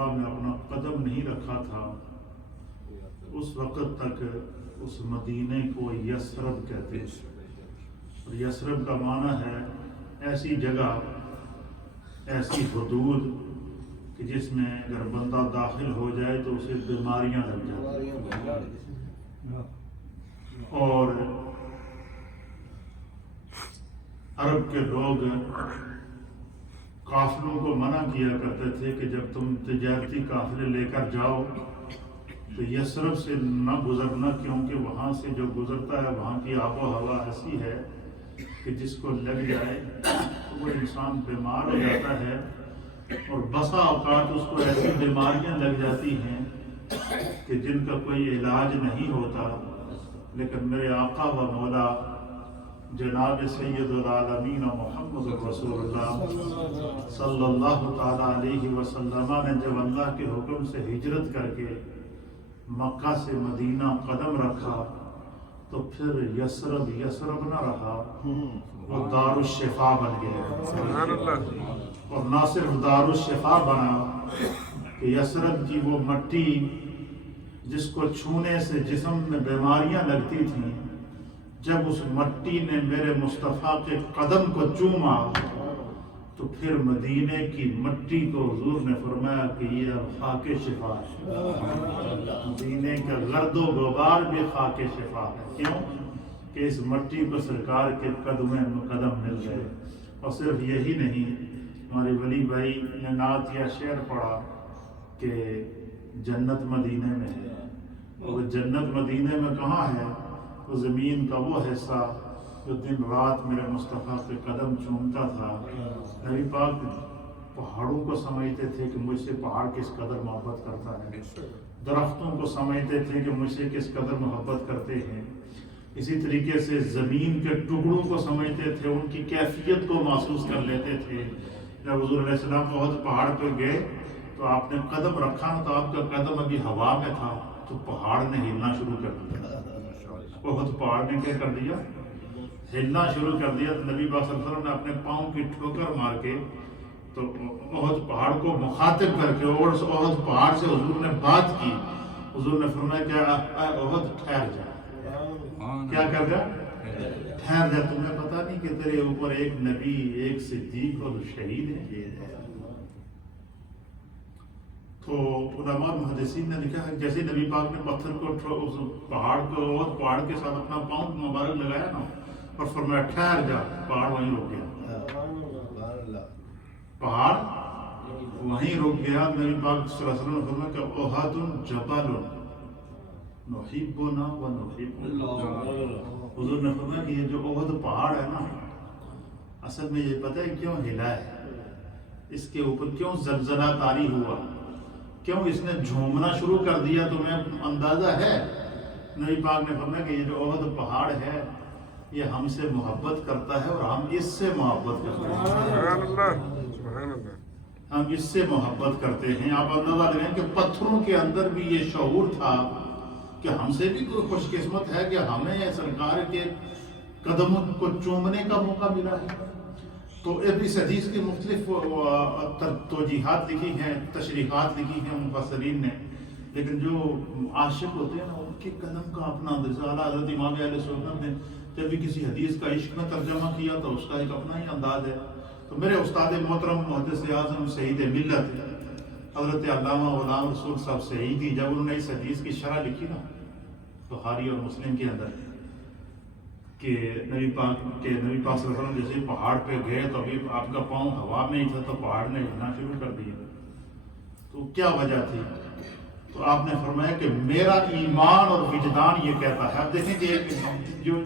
طیبہ میں اپنا قدم نہیں رکھا تھا اس وقت تک اس مدینے کو یثرب کہتے ہیں. اور یثرب کا معنی ہے ایسی جگہ، ایسی حدود کہ جس میں اگر بندہ داخل ہو جائے تو اسے بیماریاں لگ جاتی ہیں. اور عرب کے لوگ قافلوں کو منع کیا کرتے تھے کہ جب تم تجارتی قافلے لے کر جاؤ تو یثرب سے نہ گزرنا، کیونکہ وہاں سے جو گزرتا ہے وہاں کی آب و ہوا ایسی ہے کہ جس کو لگ جائے تو وہ انسان بیمار ہو جاتا ہے. اور بسا اوقات اس کو ایسی بیماریاں لگ جاتی ہیں کہ جن کا کوئی علاج نہیں ہوتا. لیکن میرے آقا و مولا جناب سید العالمین محمد رسول اللہ صلی اللہ تعالیٰ علیہ وسلم نے جب اللہ کے حکم سے ہجرت کر کے مکہ سے مدینہ قدم رکھا تو پھر یثرب نہ رہا، وہ دار الشفا بن گیا. اور نہ صرف دار الشفا بنا کہ یثرب کی وہ مٹی جس کو چھونے سے جسم میں بیماریاں لگتی تھیں، جب اس مٹی نے میرے مصطفیٰ کے قدم کو چوما تو پھر مدینے کی مٹی کو حضور نے فرمایا کہ یہ اب خاک شفا ہے. مدینے کا گرد و غبار بھی خاک شفا ہے. کیوں کہ اس مٹی کو سرکار کے قدم مل گئے. اور صرف یہی نہیں، ہمارے ولی بھائی نے نعت یا شعر پڑھا کہ جنت مدینے میں ہے. اور جنت مدینے میں کہاں ہے؟ وہ زمین کا وہ حصہ جو دن رات میرے مصطفیٰ کے قدم چومتا تھا. نبی پاک پہاڑوں کو سمجھتے تھے کہ مجھ سے پہاڑ کس قدر محبت کرتا ہے، درختوں کو سمجھتے تھے کہ مجھ سے کس قدر محبت کرتے ہیں. اسی طریقے سے زمین کے ٹکڑوں کو سمجھتے تھے، ان کی کیفیت کو محسوس کر لیتے تھے. جب حضور علیہ السلام بہت پہاڑ پہ گئے تو آپ نے قدم رکھا نا تو آپ کا قدم ابھی ہوا میں تھا تو پہاڑ نے ہلنا شروع کر دیا. بہت پہاڑ نے کیا کر دیا؟ ہلنا شروع کر دیا. تو نبی پاک صلی اللہ علیہ وسلم نے اپنے پاؤں کی ٹھوکر مار کے تو احد پہاڑ کو مخاطب کر کے اور اس احد پہاڑ سے حضور نے بات کی. حضور نے فرمایا کہ اے احد ٹھہر جا. کیا کر جا؟ ٹھہر جا. تمہیں پتا نہیں کہ تیرے اوپر ایک نبی، ایک صدیق اور شہید ہے. تو علماء محدثین نے لکھا ہے جیسے نبی پاک نے پتھر کو اس پہاڑ کو اور پہاڑ کے ساتھ اپنا پاؤں مبارک لگایا نا اور فرمایا ٹھہر جا، پہاڑ وہیں رک گیا. پہاڑ وہیں رک گیا. نبی پاک صلی اللہ علیہ وسلم نے فرمایا کہ احد جبل نحبنا و نحب. حضور نے فرمایا کہ یہ جو احد پہاڑ ہے نا، اصل میں یہ پتہ ہے کیوں ہلا ہے، اس کے اوپر کیوں زلزلہ طاری ہوا، کیوں اس نے جھومنا شروع کر دیا، تمہیں اندازہ ہے؟ نبی پاک نے فرمایا کہ یہ جو احد پہاڑ ہے یہ ہم سے محبت کرتا ہے اور ہم اس سے محبت کرتے ہیں. ہم اس سے محبت کرتے ہیں. آپ اندازہ لیں کہ پتھروں کے اندر بھی یہ شعور تھا کہ ہم سے بھی کوئی خوش قسمت ہے کہ ہمیں سرکار کے قدموں کو چومنے کا موقع ملا ہے. تو اس حدیث کی مختلف توجیحات لکھی ہیں، تشریحات لکھی ہیں مفسرین نے، لیکن جو عاشق ہوتے ہیں نا ان کے قدم کا اپنا اندازہ. حضرت امام اہل سنت نے جب بھی کسی حدیث کا عشق میں ترجمہ کیا تو اس کا ایک اپنا ہی انداز ہے. تو میرے استاد محترم محدث اعظم سعید ملت حضرت علامہ غلام رسول صاحب سعیدی، جب انہوں نے اس حدیث کی شرح لکھی نا بخاری اور مسلم کے اندر کہ نبی پاک صلی اللہ علیہ وسلم جیسے پہاڑ پہ گئے تو ابھی آپ کا پاؤں ہوا میں ہی تھا تو پہاڑ نے ہلنا شروع کر دیا. تو کیا وجہ تھی؟ تو آپ نے فرمایا کہ میرا ایمان اور وجدان یہ کہتا ہے. اب دیکھیں کہ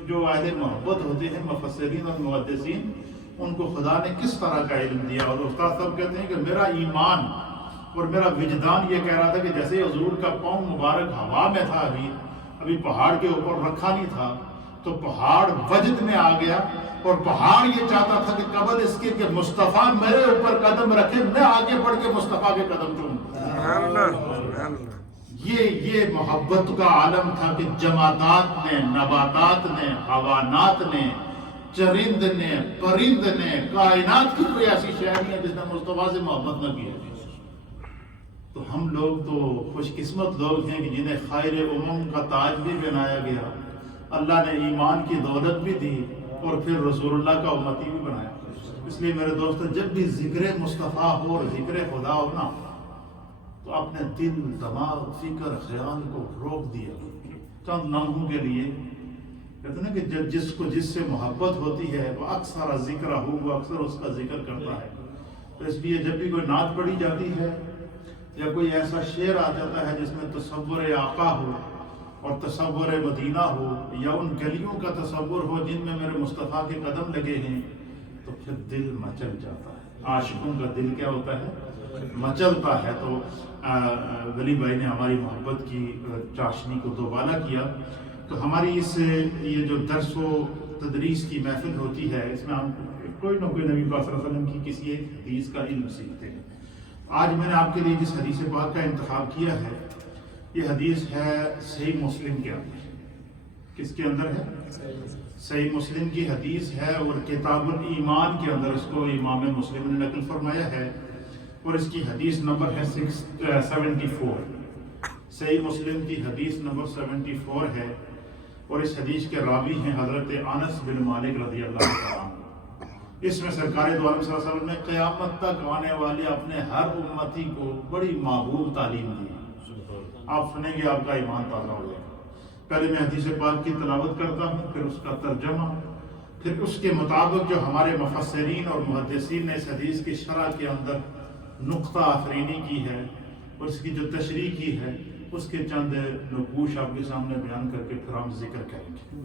جو اہل محبت ہوتے ہیں مفسرین اور محدثین، ان کو خدا نے کس طرح کا علم دیا. اور استاد صاحب کہتے ہیں کہ میرا ایمان اور میرا وجدان یہ کہہ رہا تھا کہ جیسے حضور کا پاؤں مبارک ہوا میں تھا، ابھی پہاڑ کے اوپر رکھا نہیں تھا، تو پہاڑ وجد میں آ گیا اور پہاڑ یہ چاہتا تھا کہ قبل اس کے کہ مصطفیٰ میرے اوپر قدم رکھے، میں آگے بڑھ کے مصطفیٰ کے قدم چوموں. یہ محبت کا عالم تھا کہ جمادات نے، نباتات نے، حیوانات نے، چرند نے، پرند نے، کائنات کی کوئی ایسی شے نہیں ہے جس نے مصطفیٰ سے محبت نہ کی. تو ہم لوگ تو خوش قسمت لوگ ہیں کہ جنہیں خیر امم کا تاج بھی پہنایا گیا، اللہ نے ایمان کی دولت بھی دی اور پھر رسول اللہ کا امتی بھی بنایا۔ اس لیے میرے دوستو، جب بھی ذکر مصطفیٰ ہو اور ذکر خدا ہو نا، تو اپنے دل، دماغ، فکر، خیال کو روک دیا چند لمحوں کے لیے۔ کہتے ہیں نا کہ جس سے محبت ہوتی ہے وہ اکثر ذکر ہو، وہ اکثر اس کا ذکر کرتا ہے۔ تو اس لیے جب بھی کوئی نعت پڑھی جاتی ہے یا کوئی ایسا شعر آ جاتا ہے جس میں تصور آقا ہو اور تصور مدینہ ہو، یا ان گلیوں کا تصور ہو جن میں میرے مصطفیٰ کے قدم لگے ہیں، تو پھر دل مچل جاتا ہے۔ عاشقوں کا دل کیا ہوتا ہے؟ مچلتا ہے۔ تو ولی بھائی نے ہماری محبت کی چاشنی کو دوبالا کیا۔ تو ہماری یہ جو درس و تدریس کی محفل ہوتی ہے، اس میں ہم کوئی نہ کوئی نبی پاک صلی اللہ علیہ وسلم کی کسی ایک حدیث کا علم سیکھتے ہیں۔ آج میں نے آپ کے لیے جس حدیث پاک کا انتخاب کیا ہے، یہ حدیث ہے صحیح مسلم کے اندر۔ کس کے اندر ہے؟ صحیح مسلم کی حدیث ہے، اور کتاب الایمان کے اندر اس کو امام مسلم نے نقل فرمایا ہے، اور اس کی حدیث نمبر ہے 74۔ صحیح مسلم کی حدیث نمبر 74 ہے، اور اس حدیث کے راوی ہیں حضرت انس بن مالک رضی اللہ عنہ۔ اس میں سرکار دو عالم صلی اللہ علیہ وسلم نے قیامت تک آنے والے اپنے ہر امتی کو بڑی محبوب تعلیم دی۔ آپ سنیں گے، آپ کا ایمان تازہ ہو جائے گا۔ پہلے میں حدیث پاک کی تلاوت کرتا ہوں، پھر اس کا ترجمہ، پھر اس کے مطابق جو ہمارے مفسرین اور محدثین نے اس حدیث کی شرح کے اندر نقطہ آفرینی کی ہے اور اس کی جو تشریح کی ہے، اس کے چند نقوش آپ کے سامنے بیان کر کے پھر ہم ذکر کریں گے۔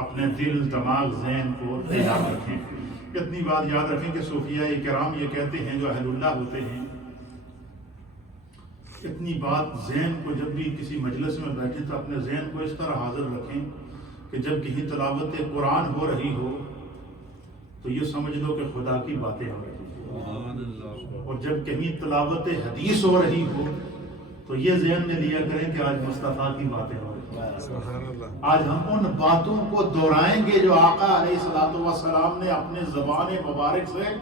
اپنے دل، دماغ، ذہن کو تیار رکھیں۔ اتنی بات یاد رکھیں کہ صوفیاء کرام یہ کہتے ہیں، جو اہل اللہ ہوتے ہیں، اتنی بات ذہن کو جب بھی کسی مجلس میں بیٹھیں تو اپنے ذہن کو اس طرح حاضر رکھیں کہ جب کہیں تلاوت قرآن ہو رہی ہو تو یہ سمجھ لو کہ خدا کی باتیں ہو رہی ہیں، اور جب کہیں تلاوت حدیث ہو رہی ہو تو یہ ذہن میں لیا کریں کہ آج مصطفیٰ کی باتیں ہو رہی ہیں۔ آج ہم ان باتوں کو دہرائیں گے جو آقا علیہ الصلوۃ والسلام نے اپنے زبان مبارک سے،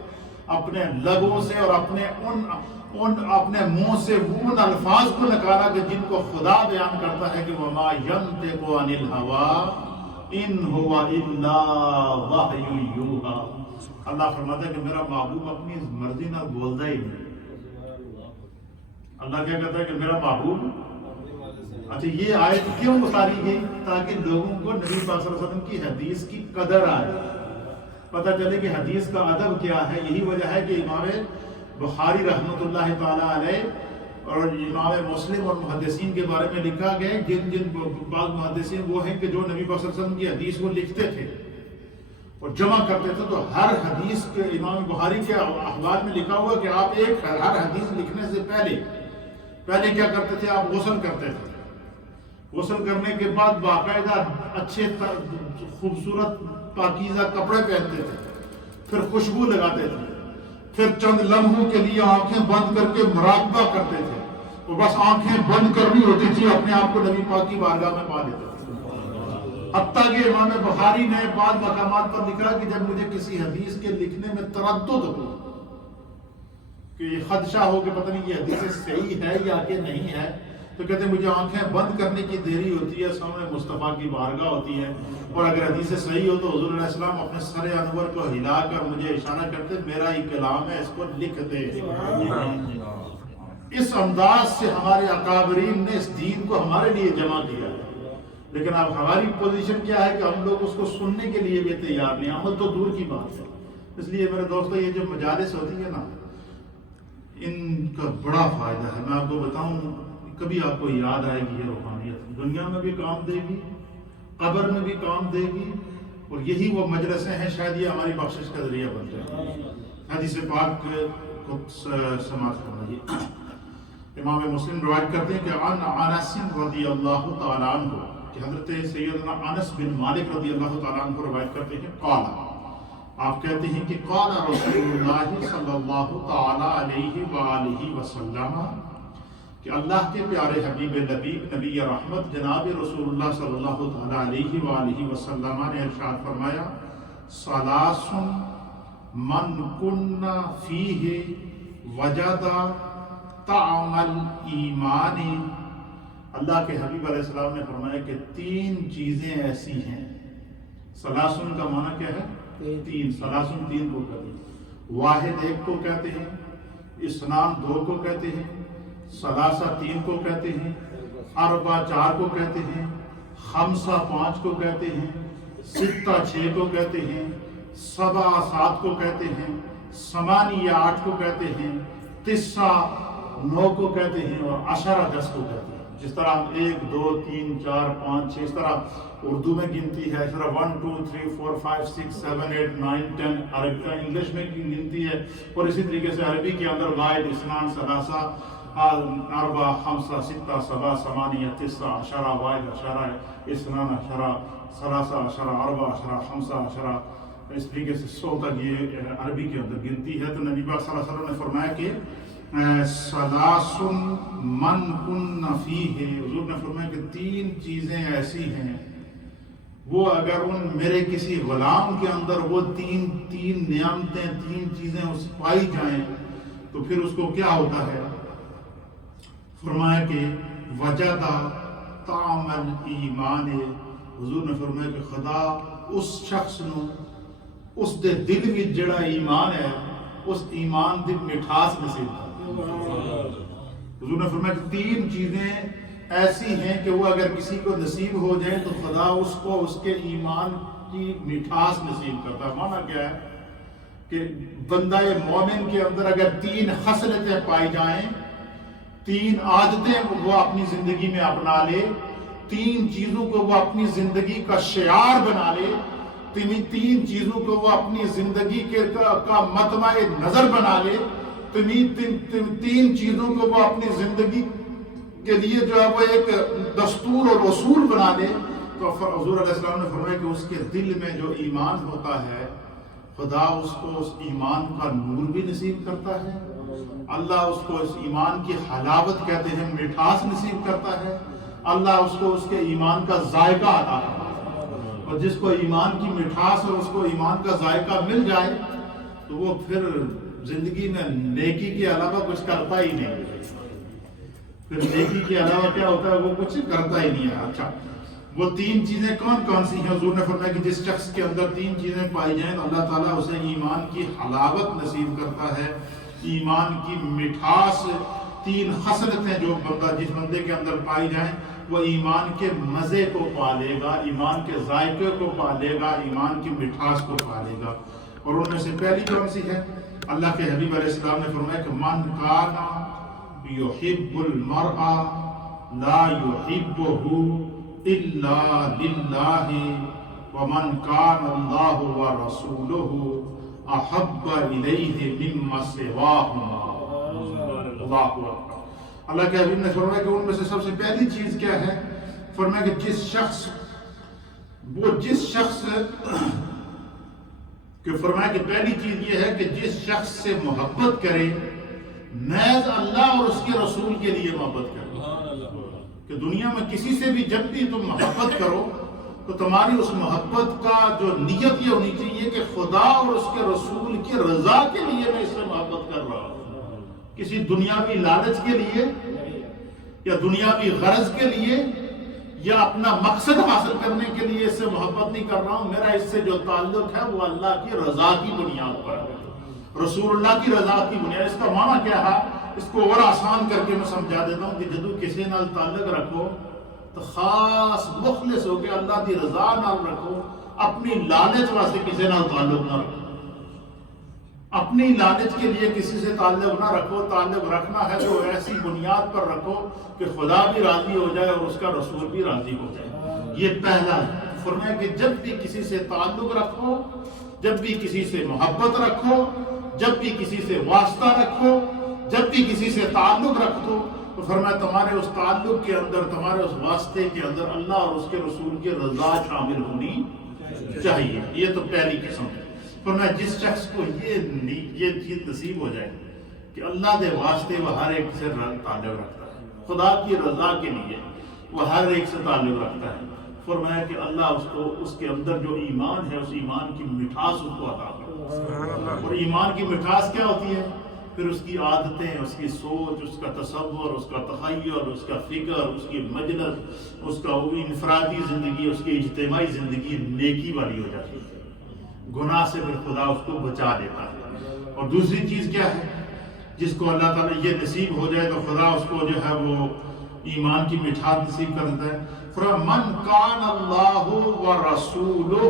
اپنے لبوں سے اور اپنے منہ سے ان الفاظ کو نکالا کہ جن کو خدا بیان کرتا ہے کہ وَمَا يَنْطِقُ عَنِ الْهَوَىٰ إِنْ هُوَ إِلَّا وَحْيٌ يُوحَىٰ۔ اللہ فرماتا ہے کہ میرا محبوب اپنی مرضی نہ بولتا ہی نہیں۔ اللہ کیا کہتا ہے کہ میرا محبوب، اچھا یہ آیت کیوں اتاری گئی؟ تاکہ لوگوں کو نبی پاک صلی اللہ علیہ وسلم کی حدیث کی قدر آئے، پتہ چلے کہ حدیث کا ادب کیا ہے۔ یہی وجہ ہے کہ امام بخاری رحمۃ اللہ تعالیٰ علیہ اور امام مسلم اور محدثین کے بارے میں لکھا گیا، جن بعض محدثین وہ ہیں کہ جو نبی پاک صلی اللہ علیہ وسلم کی حدیث کو لکھتے تھے اور جمع کرتے تھے، تو ہر حدیث کے امام بخاری کے اخبار میں لکھا ہوا کہ آپ ہر حدیث لکھنے سے پہلے کیا کرتے تھے؟ آپ غسل کرتے تھے۔ غسل کرنے کے بعد باقاعدہ اچھے خوبصورت پاکیزہ کپڑے پہنتے تھے، پھر خوشبو لگاتے تھے، پھر چند لمحوں کے لیے آنکھیں بند کر کے مراقبہ کرتے تھے، اور بس آنکھیں بند کرنی ہوتی تھی، اپنے آپ کو نبی پاک کی بارگاہ میں پا لیتے تھے۔ حتیٰ کہ امام بخاری نے بعض مقامات پر لکھا کہ جب مجھے کسی حدیث کے لکھنے میں تردد ہو، کہ یہ خدشہ ہو کہ پتہ نہیں یہ حدیث صحیح ہے یا کہ نہیں ہے، تو کہتے ہیں مجھے آنکھیں بند کرنے کی دیری ہوتی ہے، سامنے مصطفیٰ کی بارگاہ ہوتی ہے، اور اگر حدیث صحیح ہو تو حضور علیہ السلام اپنے سر انور کو ہلا کر مجھے اشارہ کرتے، میرا ہی کلام ہے، اس کو لکھ دے۔ اس انداز سے ہمارے اکابرین نے اس دین کو ہمارے لیے جمع کیا ہے، لیکن اب ہماری پوزیشن کیا ہے کہ ہم لوگ اس کو سننے کے لیے بھی تیار نہیں، عمل تو دور کی بات ہے۔ اس لیے میرے دوستو، یہ جو مجالس ہوتی ہے نا، ان کا بڑا فائدہ ہے۔ میں آپ کو بتاؤں، کبھی آپ کو یاد آئے گی یہ روحانیت، دنیا میں بھی کام دے گی، قبر میں بھی کام دے گی، اور یہی وہ مجلسیں ہیں، شاید یہ ہماری بخشش کا ذریعہ بن جائے۔ حدیث پاک کو سماعت فرمائیے۔ امام مسلم روایت کرتے ہیں کہ عن انس رضی اللہ تعالیٰ عنہ، کہ حضرت سیدنا انس بن مالک رضی اللہ تعالیٰ عنہ روایت کرتے ہیں، قال، آپ کہتے ہیں کہ قال رسول اللہ صلی اللہ تعالیٰ علیہ وآلہ وسلم، کہ اللہ کے پیارے حبیب لبیب نبی رحمت جناب رسول اللہ صلی اللہ تعالیٰ علیہ وآلہ وسلم نے ارشاد فرمایا، ثلاث من کن فیہ وجد طعم الایمان، اللہ کے حبیب علیہ السلام نے فرمایا کہ تین چیزیں ایسی ہیں، سلاسن کا معنی کیا ہے؟ تین، سلاسن تین کو کہتے ہیں، واحد ایک کو کہتے ہیں، اثنان دو کو کہتے ہیں، ثلاثہ تین کو کہتے ہیں، اربع چار کو کہتے ہیں، خمسہ پانچ کو کہتے ہیں، ستہ چھ کو کہتے ہیں، سبع سات کو کہتے ہیں، ثمانیہ آٹھ کو کہتے ہیں، تسعہ نو کو کہتے ہیں، اور عشرہ 10 کو کہتے ہیں۔ جس طرح 1 2 3 4 5 6 اس طرح اردو میں گنتی ہے، اس طرح 1 2 3 4 5 6 7 8 9 10 عربی کا انگلش میں گنتی ہے، اور اسی طریقے سے عربی کے اندر واحد، اثنان، ثلاثہ، اربع، خمسہ، ستہ، سبع، ثمانیہ، تسعہ، عشرہ، واحد عشرہ، اثنان عشرہ، ثلاثہ عشرہ، اربع عشرہ، خمسہ عشرہ، اس طریقے سے 100 تک یہ عربی کے اندر گنتی ہے۔ تو نبی پاک صلی اللہ علیہ وسلم نے فرمایا کہ ثلاث من کن فیہ، حضور نے فرمایا کہ تین چیزیں ایسی ہیں، وہ اگر ان میرے کسی غلام کے اندر وہ تین نعمتیں، تین چیزیں اس پائی جائیں تو پھر اس کو کیا ہوتا ہے؟ فرمایا کہ وجد طعم الایمان، حضور نے فرمایا کہ خدا اس شخص نو اس دے دل وچ جڑا ایمان ہے، اس ایمان دی مٹھاس نصیب کرتا۔ حضور نے فرمایا کہ تین چیزیں ایسی ہیں کہ وہ اگر کسی کو نصیب ہو جائیں تو خدا اس کو اس کے ایمان کی مٹھاس نصیب کرتا ہے۔ معنی کیا ہے کہ بندہ مومن کے اندر اگر تین خصلتیں پائی جائیں، تین عادتیں وہ اپنی زندگی میں اپنا لے، تین چیزوں کو وہ اپنی زندگی کا شعار بنا لے، تین چیزوں کو وہ اپنی زندگی کا مطمع نظر بنا لے، تین چیزوں کو وہ اپنی زندگی کے لیے جو ہے وہ ایک دستور اور اصول بنا لے، تو حضور علیہ السلام نے فرمایا کہ اس کے دل میں جو ایمان ہوتا ہے خدا اس کو اس ایمان کا نور بھی نصیب کرتا ہے، اللہ اس کو اس ایمان کی حلاوت کہتے ہیں مٹھاس نصیب کرتا ہے، اللہ اس کو اس کے ایمان کا ذائقہ عطا کرتا ہے، اور جس کو ایمان کی مٹھاس اور اس کو ایمان کا ذائقہ مل جائے تو وہ پھر زندگی میں نیکی کے علاوہ کچھ کرتا ہی نہیں، پھر نیکی کے علاوہ کیا ہوتا ہے؟ وہ کچھ کرتا ہی نہیں ہے۔ اچھا، وہ تین چیزیں کون کون سی ہیں؟ حضور نے فرمایا کہ جس شخص کے اندر تین چیزیں پائی جائیں تو اللہ تعالیٰ اسے ایمان کی حلاوت نصیب کرتا ہے، ایمان کی مٹھاس، تین خصلتیں جو جس بندے کے اندر پائی جائیں وہ ایمان کے مزے کو پالے گا، ایمان کے ذائقے کو پالے گا، ایمان کی مٹھاس کو پالے گا۔ اور ان میں سے پہلی کون سی ہے؟ اللہ کے حبیب علیہ السلام نے فرمایا کہ من کان یحب المرء لا یحبہ الا للہ ومن کان اللہ ورسولہ احب الیہ مما سواہما۔ اللہ اکبر۔ اللہ کے حبیب نے فرمایا کہ ان میں سے سب سے پہلی چیز کیا ہے؟ فرمایا کہ جس شخص کہ فرمایا کہ پہلی چیز یہ ہے کہ جس شخص سے محبت کرے نیز اللہ اور اس کے رسول کے لیے محبت کرے، کہ دنیا میں کسی سے بھی جب بھی تم محبت کرو تو تمہاری اس محبت کا جو نیت یہ ہونی چاہیے کہ خدا اور اس کے رسول کی رضا کے لیے میں اس سے محبت کر رہا ہوں، کسی دنیاوی لالچ کے لیے یا دنیاوی غرض کے لیے یا اپنا مقصد حاصل کرنے کے لیے اس سے محبت نہیں کر رہا ہوں، میرا اس سے جو تعلق ہے وہ اللہ کی رضا کی بنیاد پر ہے، رسول اللہ کی رضا کی بنیاد۔ اس کا معنی کیا ہے؟ اس کو اور آسان کر کے میں سمجھا دیتا ہوں کہ جدو کسی نال تعلق رکھو تو خاص مخلص ہو کے اللہ کی رضا نال رکھو، اپنی لالچ واسطے کسی نال تعلق نہ رکھو، اپنی لالچ کے لیے کسی سے تعلق نہ رکھو، تعلق رکھنا ہے تو ایسی بنیاد پر رکھو کہ خدا بھی راضی ہو جائے اور اس کا رسول بھی راضی ہو جائے۔ یہ پہلا ہے۔ فرمایا کہ جب بھی کسی سے تعلق رکھو، جب بھی کسی سے محبت رکھو، جب بھی کسی سے واسطہ رکھو، جب بھی کسی سے تعلق رکھو تو فرمایا تمہارے اس تعلق کے اندر، تمہارے اس واسطے کے اندر اللہ اور اس کے رسول کی رضا شامل ہونی چاہیے۔ یہ تو پہلی قسم ہے۔ فرمایا جس شخص کو یہ چیز نصیب ہو جائے کہ اللہ دے واسطے وہ ہر ایک سے تعلق رکھتا ہے، خدا کی رضا کے لیے وہ ہر ایک سے تعلق رکھتا ہے، فرمایا کہ اللہ اس کو اس کے اندر جو ایمان ہے اس ایمان کی مٹھاس اس کو عطا کرتا ہے۔ اور ایمان کی مٹھاس کیا ہوتی ہے؟ پھر اس کی عادتیں، اس کی سوچ، اس کا تصور، اس کا تخیل، اس کا فکر، اس کی مجلس، اس کا انفرادی زندگی، اس کی اجتماعی زندگی نیکی والی ہو جاتی ہے، گناہ سے پھر خدا اس کو بچا دیتا ہے۔ اور دوسری چیز کیا ہے؟ جس کو اللہ تعالیٰ یہ نصیب ہو جائے تو خدا اس کو جو ہے وہ ایمان کی مٹھاس نصیب کر دیتا ہے۔ فَمَنْ كَانَ اللَّهُ وَرَسُولُهُ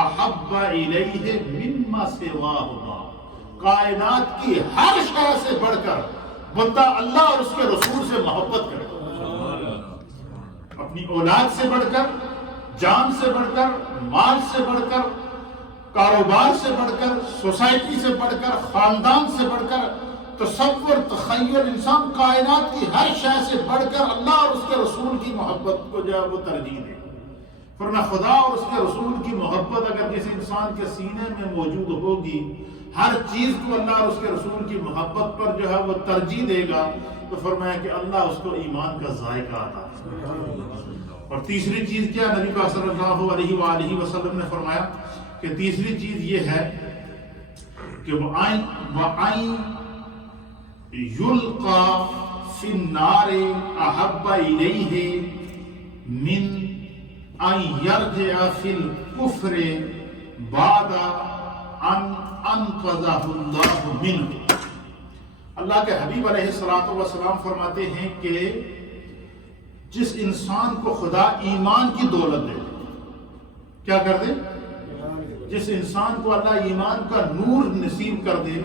أَحَبَّ إِلَيْهِ مِمَّا سِوَاهُمَا، کائنات کی ہر شے سے بڑھ کر بندہ اللہ اور اس کے رسول سے محبت کرے، اپنی اولاد سے بڑھ کر، جان سے بڑھ کر، مال سے بڑھ کر، کاروبار سے بڑھ کر، سوسائٹی سے بڑھ کر، خاندان سے بڑھ کر، تصور، تخیل، انسان کائنات کی ہر شے سے بڑھ کر اللہ اور اس کے رسول کی محبت کو جو ہے وہ ترجیح دے۔ فرمایا خدا اور اس کے رسول کی محبت اگر کسی انسان کے سینے میں موجود ہوگی، ہر چیز کو اللہ اور اس کے رسول کی محبت پر جو ہے وہ ترجیح دے گا، تو فرمایا کہ اللہ اس کو ایمان کا ذائقہ عطا کرے۔ اور تیسری چیز کیا؟ نبی پاک صلی اللہ علیہ وآلہ وسلم نے فرمایا کہ تیسری چیز یہ ہے کہ وَأَن يُلْقَى فِي النَّارِ أَحَبَّ إِلَيْهِ مِنْ أَن يَرْجِعَ فِي الْكُفْرِ بَعْدَ أَنْ أَنْقَذَهُ اللَّهُ مِنْهُ۔ اللہ کے حبیب علیہ الصلوۃ والسلام فرماتے ہیں کہ جس انسان کو خدا ایمان کی دولت دے، کیا کر دے؟ جس انسان کو اللہ ایمان کا نور نصیب کر دے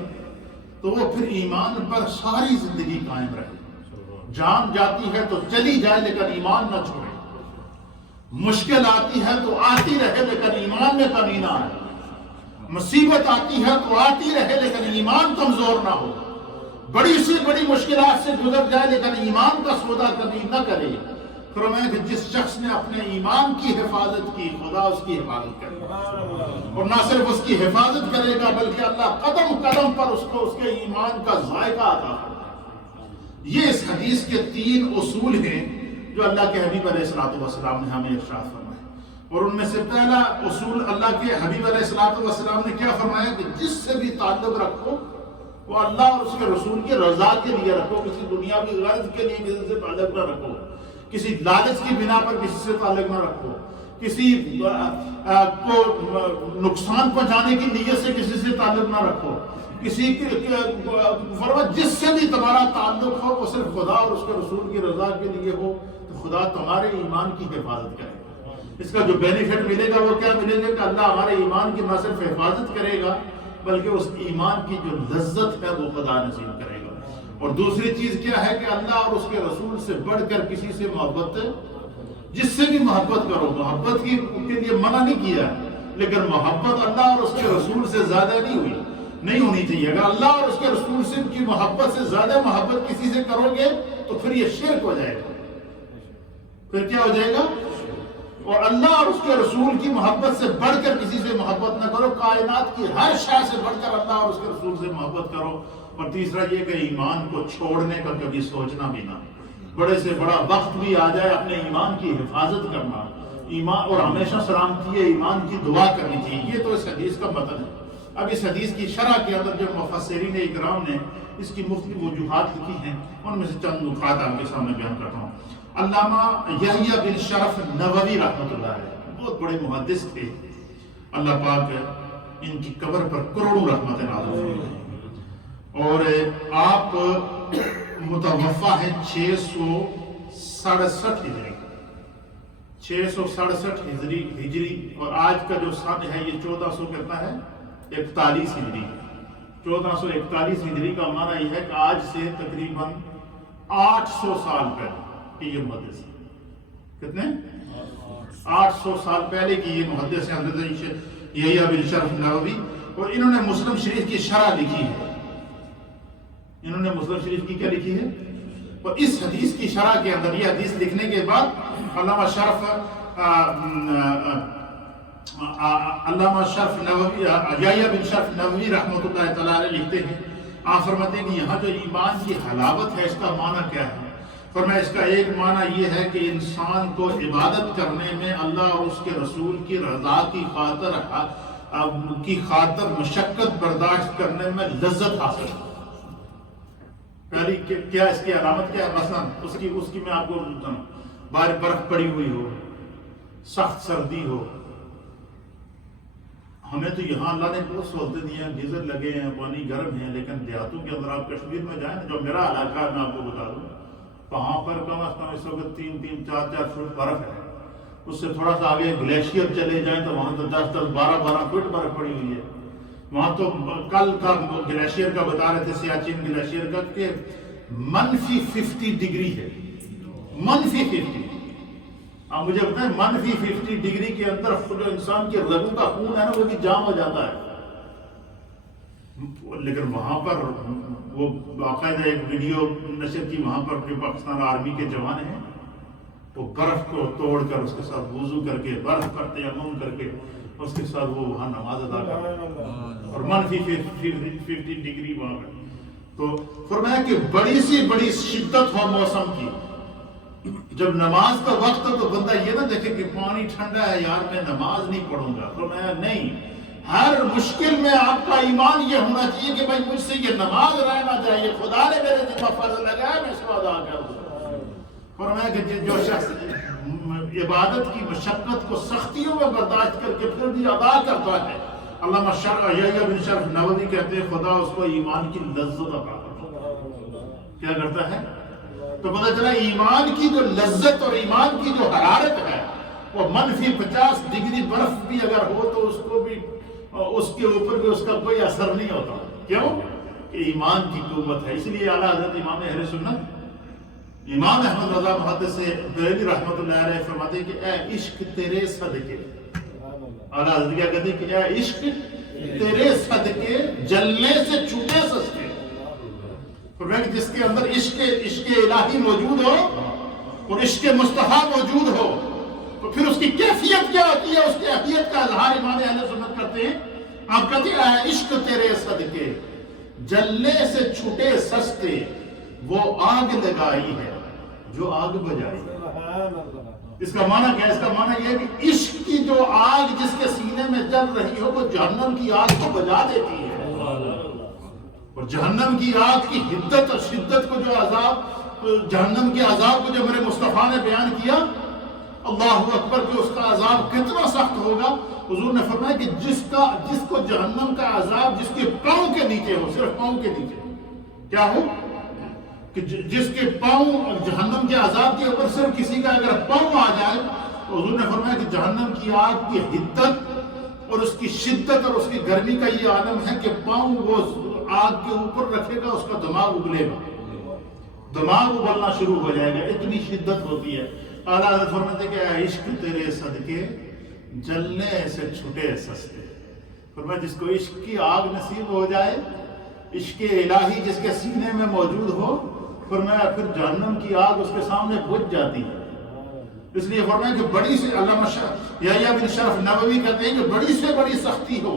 تو وہ پھر ایمان پر ساری زندگی قائم رہے، جان جاتی ہے تو چلی جائے لیکن ایمان نہ چھوڑے، مشکل آتی ہے تو آتی رہے لیکن ایمان میں کمی نہ آئے، مصیبت آتی ہے تو آتی رہے لیکن ایمان کمزور نہ ہو، بڑی سے بڑی مشکلات سے گزر جائے لیکن ایمان کا سودا کبھی نہ کرے۔ فرمایا کہ جس شخص نے اپنے ایمان کی حفاظت کی، خدا اس کی حفاظت کرے گا، اور نہ صرف اس کی حفاظت کرے گا بلکہ اللہ قدم قدم پر اس کو اس کے ایمان کا ذائقہ عطا کرے گا۔ یہ اس حدیث کے 3 اصول ہیں جو اللہ کے حبیب علیہ الصلوۃ والسلام نے ہمیں ارشاد فرمایا، اور ان میں سے پہلا اصول اللہ کے حبیب علیہ الصلوۃ والسلام نے کیا فرمایا کہ جس سے بھی تعلق رکھو وہ اللہ اور اس کے رسول کی رضا کے لیے رکھو، کسی دنیاوی غرض کے لیے کسی سے تعلق نہ رکھو، کسی لالچ کی بنا پر کسی سے تعلق نہ رکھو، کسی کو نقصان پہنچانے کی نیت سے کسی سے تعلق نہ رکھو، کسی فرما جس سے بھی تمہارا تعلق ہو وہ صرف خدا اور اس کے رسول کی رضا کے لیے ہو، تو خدا تمہارے ایمان کی حفاظت کرے گا۔ اس کا جو بینیفٹ ملے گا وہ کیا ملے گا کہ اللہ ہمارے ایمان کی نہ صرف حفاظت کرے گا بلکہ اس ایمان کی جو لذت ہے وہ خدا نصیب کرے گا۔ اور دوسری چیز کیا ہے کہ اللہ اور اس کے رسول سے بڑھ کر کسی سے محبت، جس سے بھی محبت کرو، محبت کے لیے منع نہیں کیا، لیکن محبت اللہ اور اس کے رسول سے زیادہ نہیں ہونی چاہیے۔ اگر اللہ اور اس کے رسول سے کی محبت سے زیادہ محبت کسی سے کرو گے تو پھر یہ شرک ہو جائے گا، پھر کیا ہو جائے گا؟ اور اللہ اور اس کے رسول کی محبت سے بڑھ کر کسی سے محبت نہ کرو، کائنات کی ہر شے سے بڑھ کر اللہ اور اس کے رسول سے محبت کرو۔ اور تیسرا یہ کہ ایمان کو چھوڑنے کا کبھی سوچنا بھی نہ، بڑے سے بڑا وقت بھی آ جائے اپنے ایمان کی حفاظت کرنا، ایمان اور ہمیشہ سلامتی ایمان کی دعا کرنی چاہیے۔ یہ تو اس حدیث کا متن ہے۔ اب اس حدیث کی شرح کے اندر جو مفسرین اکرام نے اس کی مختلف وجوہات لکھی ہیں، ان میں سے چند نکات آپ کے سامنے بیان کرتا ہوں۔ علامہ یحییٰ بن شرف نووی رحمۃ اللہ علیہ بہت بڑے محدث تھے، اللہ پاک ان کی قبر پر کروڑوں رحمتیں نازل فرمائے، اور آپ متوفا ہیں 667 ہجری، 667 ہجری، اور آج کا جو سن ہے یہ 1400 کتنا ہے؟ 41 ہجری۔ 1441 ہجری کا معنی یہ ہے کہ آج سے تقریباً 800 سال پہلے یہ محدث ہے۔ کتنے؟ 800 سال پہلے کی یہ محدث ہے حضرت یحییٰ بن شرف نووی، اور انہوں نے مسلم شریف کی شرح لکھی ہے۔ انہوں نے مسلم شریف کی کیا لکھی ہے؟ اور اس حدیث کی شرح کے اندر یہ حدیث لکھنے کے بعد علامہ شرف نووی، یحییٰ بن شرف نووی رحمۃ اللہ تعالیٰ علیہ لکھتے ہیں، آپ فرماتے ہیں کہ یہاں جو ایمان کی حلاوت ہے اس کا معنی کیا ہے؟ فرمایا اس کا ایک معنی یہ ہے کہ انسان کو عبادت کرنے میں اللہ اور اس کے رسول کی رضا کی خاطر مشقت برداشت کرنے میں لذت حاصل ہے۔ پہلی کیا اس کی علامت کیا ہے؟ مثلا اس کی میں آپ کو بتاؤں، باہر برف پڑی ہوئی ہو، سخت سردی ہو. ہمیں تو یہاں اللہ نے بہت سہولتیں دی ہیں، گیزر لگے ہیں، پانی گرم ہے، لیکن دیہاتوں کے اندر آپ کشمیر میں جائیں، جو میرا علاقہ ہے میں آپ کو بتا دوں، وہاں پر کم از کم اس وقت 3-3 4-4 فٹ برف ہے. اس سے تھوڑا سا آگے گلیشیئر چلے جائیں تو وہاں تو 10-10 12-12 فٹ برف پڑی ہوئی ہے. وہاں تو کل کا گلیشیئر کا بتا رہے تھے، سیاچن گلیشیئر کا، کہ -50 ڈگری ہے. -50. آپ مجھے بتائیں -50 ڈگری کے اندر جو انسان کے رگوں کا خون ہے نا وہ بھی جام ہو جاتا ہے. لیکن وہاں پر وہ باقاعدہ ایک ویڈیو نشر کی، وہاں پر جو پاکستان آرمی کے جوان ہیں وہ برف کو توڑ کر اس کے ساتھ وضو کر کے، برف پر تیمم کر کے اس کے ساتھ وہ وہاں نماز ادا کرتے ہیں، اور -50 ڈگری وہاں پر. تو فرمایا کہ بڑی سی بڑی شدت ہو موسم کی، جب نماز کا وقت ہو تو بندہ یہ نہ دیکھے کہ پانی ٹھنڈا ہے یار میں نماز نہیں پڑھوں گا. فرمایا نہیں، ہر مشکل میں آپ کا ایمان یہ ہونا چاہیے کہ بھائی مجھ سے یہ نماز رہنا چاہیے، خدا نے میرے ذمہ فرض لگایا میں اس کو ادا کر دوں. فرمایا کہ جو شخص عبادت کی مشقت کو سختیوں میں برداشت کر کے پھر بھی ادا کرتا ہے، علامہ یحییٰ بن شرف نووی کہتے ہیں خدا اس کو ایمان کی لذت عطا کرتا ہے. کیا کرتا ہے؟ تو پتہ چلا ایمان کی جو لذت اور ایمان کی جو حرارت ہے وہ -50 ڈگری برف بھی اگر ہو تو اس کو بھی اس کے اوپر بھی اس کا کوئی اثر نہیں ہوتا. کیوں؟ کہ ایمان کی قوت ہے. اس لیے اعلیٰ حضرت امام اہل سنت امام احمد رضا محدث بریلوی رحمۃ اللہ علیہ فرماتے ہیں کہ اے عشق تیرے صدقے، اعلیٰ حضرت کیا کہتے ہیں کہ اے عشق تیرے صدقے جلنے سے چھوٹے سستے. فرمایا کہ جس کے اندر عشق الہی موجود ہو اور عشق مصطفیٰ موجود ہو تو پھر اس کی کیفیت کیا ہوتی ہے؟ اس کی حقیقت کا اظہار امام اہل سنت کرتے ہیں. آپ کہتے ہیں اے عشق تیرے صدقے جلنے سے چھوٹے سستے، وہ آگ لگائی ہے جو آگ بجائی. اس کا معنی کیا ہے؟ اس کا معنی یہ ہے کہ عشق کی جو آگ جس کے سینے میں جل رہی ہو وہ جہنم کی آگ کو بجا دیتی ہے. اور جہنم کی آگ کی حدت اور شدت کو جو عذاب، جہنم کے عذاب کو جو میرے مصطفیٰ نے بیان کیا، اللہ اکبر، کہ اس کا عذاب کتنا سخت ہوگا. حضور نے فرمایا کہ جس کو جہنم کا عذاب جس کے پاؤں کے نیچے ہو، صرف پاؤں کے نیچے کیا ہو، کہ جس کے پاؤں جہنم کے عذاب کے اوپر صرف کسی کا اگر پاؤں آ جائے تو حضور نے فرمایا کہ جہنم کی آگ کی حدت اور اس کی شدت اور اس کی گرمی کا یہ عالم ہے کہ پاؤں وہ آگ کے اوپر رکھے گا، اس کا دماغ اگلے گا، دماغ ابلنا شروع ہو جائے گا، اتنی شدت ہوتی ہے. اعلیٰ حضرت فرماتے ہیں کہ عشق تیرے صدقے جلنے سے چھٹے سستے. فرمایا جس کو عشق کی آگ نصیب ہو جائے، عشق الہی جس کے سینے میں موجود ہو، فرمایا پھر جہنم کی آگ اس کے سامنے بجھ جاتی ہے. اس لیے فرمایا کہ بڑی سے، علامہ یحییٰ بن شرف نووی کہتے ہیں کہ بڑی سے بڑی سختی ہو،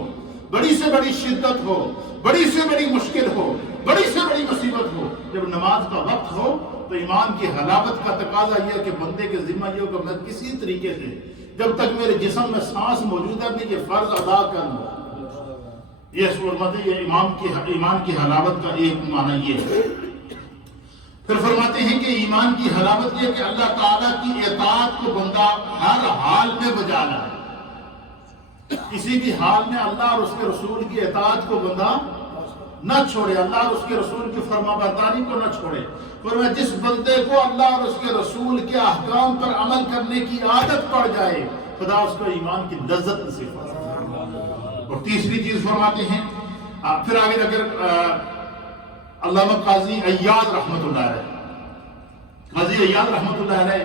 بڑی سے بڑی شدت ہو، بڑی سے بڑی مشکل ہو، بڑی سے بڑی مصیبت ہو، جب نماز کا وقت ہو تو ایمان کی حلاوت کا تقاضا یہ ہے کہ بندے کے ذمہ یہ ہو کہ میں کسی طریقے سے جب تک میرے جسم میں سانس موجود ہے میں یہ فرض ادا کر لوں. یہ فرماتے ہیں یہ ایمان کی حلاوت کا ایک معنی یہ ہے. پھر فرماتے ہیں کہ ایمان کی حلاوت یہ کہ اللہ تعالیٰ کی اطاعت کو بندہ ہر حال میں بجا لائے، کسی بھی حال میں اللہ اور اس کے رسول کی اطاعت کو بندہ نہ چھوڑے، اللہ اور اس کے رسول کی فرما برداری کو نہ چھوڑے. فرمایا جس بندے کو اللہ اور اس کے رسول کے احکام پر عمل کرنے کی عادت پڑ جائے خدا اس کو ایمان کی لذت نصیب فرمائے. اور تیسری چیز فرماتے ہیں، پھر آگے جا کر علامہ قاضی عیاض رحمۃ اللہ علیہ، قاضی عیاض رحمۃ اللہ علیہ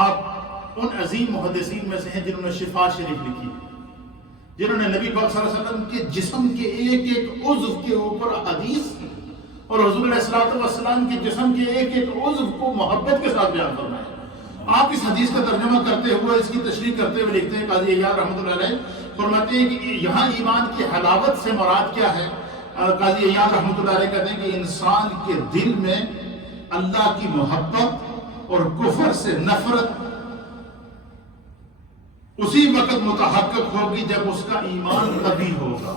آپ ان عظیم محدثین میں سے ہیں جنہوں نے شفا شریف لکھی، جنہوں نے نبی پاک صلی اللہ علیہ وسلم کے جسم کے ایک ایک عضو کے اوپر حدیث اور حضور علیہ السلام کے جسم کے ایک ایک عضو کو محبت کے ساتھ بیان کرنا ہے. آپ اس حدیث کا ترجمہ کرتے ہوئے، اس کی تشریح کرتے ہوئے لکھتے ہیں قاضی عیاض رحمۃ اللہ علیہ، فرماتے ہیں کہ یہاں ایمان کی حلاوت سے مراد کیا ہے. قاضی عیاض رحمۃ اللہ علیہ کہتے ہیں کہ انسان کے دل میں اللہ کی محبت اور کفر سے نفرت اسی وقت متحقق ہوگی جب اس کا ایمان قوی ہوگا.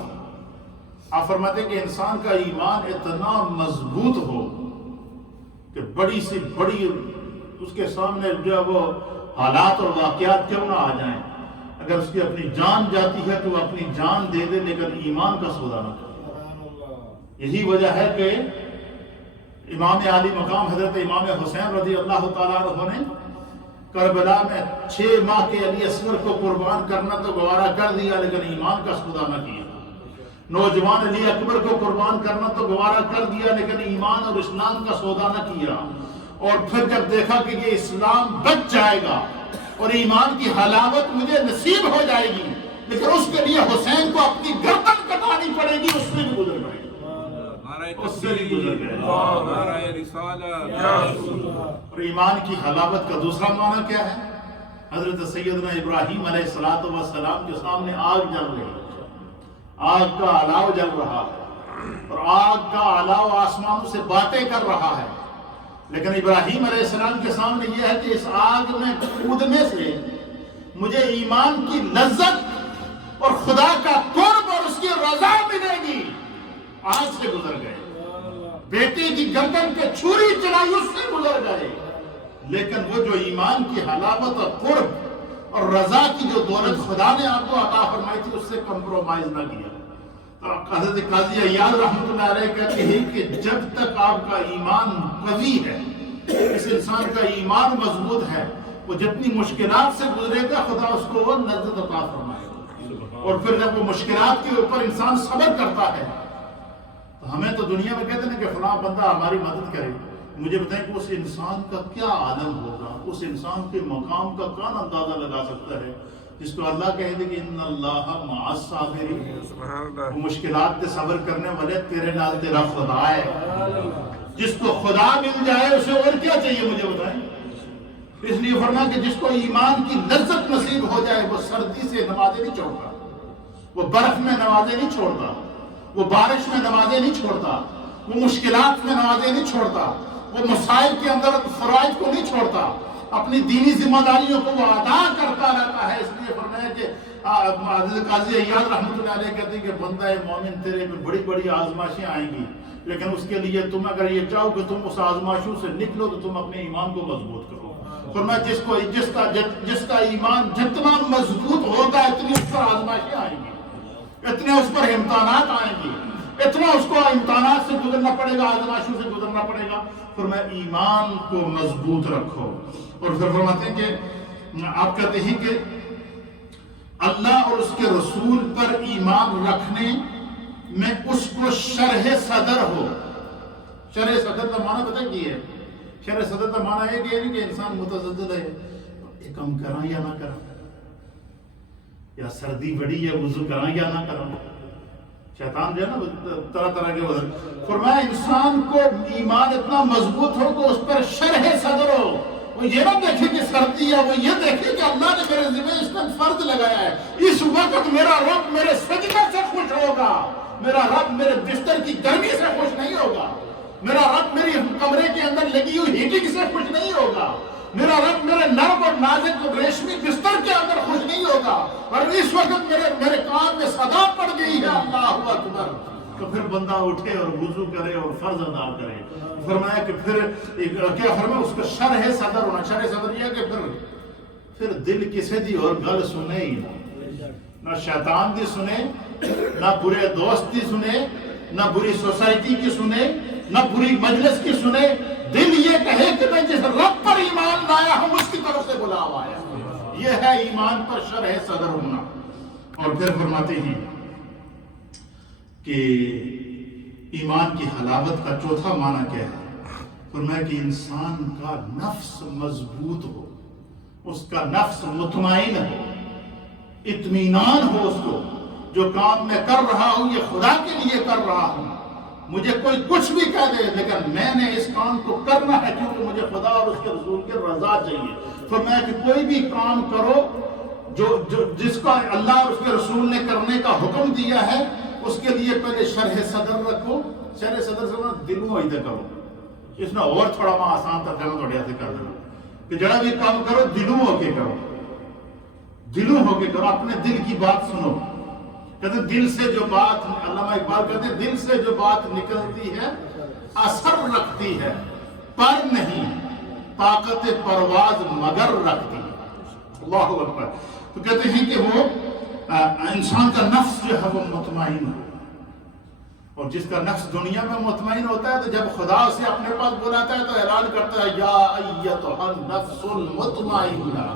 آپ فرماتے ہیں کہ انسان کا ایمان اتنا مضبوط ہو کہ بڑی سی بڑی اس کے سامنے جو وہ حالات اور واقعات کیوں نہ آ جائیں، اگر اس کی اپنی جان جاتی ہے تو وہ اپنی جان دے دے لیکن ایمان کا سودا نہ کرے۔ یہی وجہ ہے کہ امام عالی مقام حضرت امام حسین رضی اللہ تعالیٰ عنہ نے کربلا میں 6 ماہ کے علی اصغر کو قربان کرنا تو گوارا کر دیا لیکن ایمان کا سودا نہ کیا۔ نوجوان علی اکبر کو قربان کرنا تو گوارا کر دیا لیکن ایمان اور اسلام کا سودا نہ کیا۔ اور پھر جب دیکھا کہ یہ اسلام بچ جائے گا اور ایمان کی حلاوت مجھے نصیب ہو جائے گی لیکن اس کے لیے حسین کو اپنی گردن کٹانی پڑے گی، اس سے بھی گزر پڑے گی، اس سے بھی گزر گئے۔ اور ایمان کی حلاوت کا دوسرا معنی کیا ہے؟ حضرت سیدنا ابراہیم علیہ السلام کے سامنے آگ جل رہی ہے، آگ کا الاؤ جل رہا ہے اور آگ کا الاؤ آسمانوں سے باتیں کر رہا ہے، لیکن ابراہیم علیہ السلام کے سامنے یہ ہے کہ اس آگ میں کودنے سے مجھے ایمان کی لذت اور خدا کا قرب اور اس کی رضا ملے گی۔ آگ سے گزر گئے، بیٹی کی گردن پہ چھری چلائی اس سے گزر گئے، لیکن وہ جو ایمان کی حلاوت اور قرب اور رضا کی جو دولت خدا نے آپ کو عطا فرمائی تھی اس سے کمپرومائز نہ کیا۔ تو حضرت قاضی عیاض رحمۃ اللہ علیہ کہتے ہیں کہ جب تک آپ کا ایمان قوی ہے، اس انسان کا ایمان مضبوط ہے، وہ جتنی مشکلات سے گزرے گا خدا اس کو وہ لذت عطا فرمائے گا۔ اور پھر جب وہ مشکلات کے اوپر انسان صبر کرتا ہے تو ہمیں تو دنیا میں کہتے ہیں کہ فلاں بندہ ہماری مدد کرے، مجھے بتائیں کہ اس انسان کا کیا عالم ہوگا، اس انسان کے مقام کا کون اندازہ لگا سکتا ہے جس کو اللہ کہے دے کہ ان اللہ مع الصابرین، وہ مشکلات سے صبر کرنے والے تیرے نال تیرا خدا ہے۔ جس کو خدا مل جائے اسے اور کیا چاہیے مجھے بتائیں۔ اس لیے فرمایا کہ جس کو ایمان کی لذت نصیب ہو جائے وہ سردی سے نمازیں نہیں چھوڑتا، وہ برف میں نمازیں نہیں چھوڑتا، وہ بارش میں نمازیں نہیں چھوڑتا، وہ مشکلات میں نمازیں نہیں چھوڑتا، وہ مصائب کے اندر فرائض کو نہیں چھوڑتا، اپنی دینی ذمہ داریوں کو وہ ادا کرتا رہتا ہے۔ اس لیے فرمایا کہ حضرت قاضی عیاض رحمۃ اللہ علیہ کہتے ہیں کہ بندہ مومن تیرے میں بڑی بڑی آزمائشیں آئیں گی، لیکن اس کے لیے تم اگر یہ چاہو کہ تم اس آزمائشوں سے نکلو تو تم اپنے ایمان کو مضبوط کرو۔ فرمایا جس کا ایمان جتنا مضبوط ہوگا اتنی اس پر آزمائشیں آئیں گی، اتنے اس پر امتحانات آئیں گی، اتنا اس کو امتحانات سے گزرنا پڑے گا، آزمائشوں سے گزرنا پڑے گا۔ فرمایا ایمان کو مضبوط رکھو۔ اور پھر فرماتے ہیں کہ آپ کہتے ہیں کہ اللہ اور اس کے رسول پر ایمان رکھنے میں اس کو شرح صدر ہو۔ شرح صدر کا معنی پتہ کی ہے؟ شرح صدر کا معنی ہے کہ انسان متزلزل ہے، یہ کم کراں یا نہ کراں، یا سردی بڑی ہے وضو کراں یا نہ کراں۔ شیطان جو ہے نا طرح طرح کے وزن۔ فرمایا انسان کو ایمان اتنا مضبوط ہو کہ اس پر شرح صدر ہو، وہ یہ نہ دیکھے کہ سردی ہے، وہ یہ دیکھے کہ اللہ نے میرے ذمہ اس کا فرض لگایا ہے، اس وقت میرا رب میرے سجدے سے خوش ہوگا، میرا رب میرے بستر کی گرمی سے خوش نہیں ہوگا، میرا رب میری کمرے کے اندر لگی ہوئی ہیٹنگ سے خوش نہیں ہوگا، میرا رب میرے نرم اور نازک ریشمی بستر کے اندر خوش نہیں ہوگا، اور اس وقت میرے کان میں صدا پڑ گئی ہے اللہ اکبر، تو پھر بندہ اٹھے اور وضو کرے اور فرض ادا کرے۔ فرمایا کہ پھر کیا فرمایا اس کا شرح صدر ہونا۔ شرح صدر یہ کہ پھر دل کسی دی اور گل سنے ہی نہ شیطان دی سنے، نہ برے دوست دی سنے، نہ بری سوسائٹی کی سنے، نہ بری مجلس کی سنے، دل یہ کہے کہ میں جس رب پر ایمان لایا ہوں اس کی طرف سے بلاوا آیا۔ یہ ہے ایمان پر شرح صدر ہونا۔ اور پھر فرماتے ہیں کہ ایمان کی حلاوت کا چوتھا معنی کیا ہے؟ فرمایا کہ انسان کا نفس مضبوط ہو، اس کا نفس مطمئن ہو، اطمینان ہو، اس کو جو کام میں کر رہا ہوں یہ خدا کے لیے کر رہا ہوں، مجھے کوئی کچھ بھی کہہ دے لیکن میں نے اس کام کو کرنا ہے کیونکہ مجھے خدا اور اس کے رسول کی رضا چاہیے۔ فرمایا کہ کوئی بھی کام کرو جس کا اللہ اور اس کے رسول نے کرنے کا حکم دیا ہے اس کے لیے پہلے شرح صدر رکھو۔ شرح صدر سے دلوں ایدہ کرو، اس میں اور تھوڑا میں آسان ترجمہ تھوڑے ایسے کر دینا کہ جڑا بھی کام کرو دلوں ہو کے کرو، دلوں ہو کے کرو، اپنے دل کی بات سنو، کہتے ہیں دل سے جو بات، علامہ اقبال کہتے ہیں دل سے جو بات نکلتی ہے اثر رکھتی ہے، پر نہیں طاقت پرواز مگر رکھتی ہے۔ اللہ اکبر۔ تو کہتے ہیں کہ وہ انسان کا نفس جو ہے وہ مطمئن ہو، اور جس کا نفس دنیا میں مطمئن ہوتا ہے تو جب خدا اسے اپنے پاس بلاتا ہے تو اعلان کرتا ہے یا ایتھا النفس المطمئنہ۔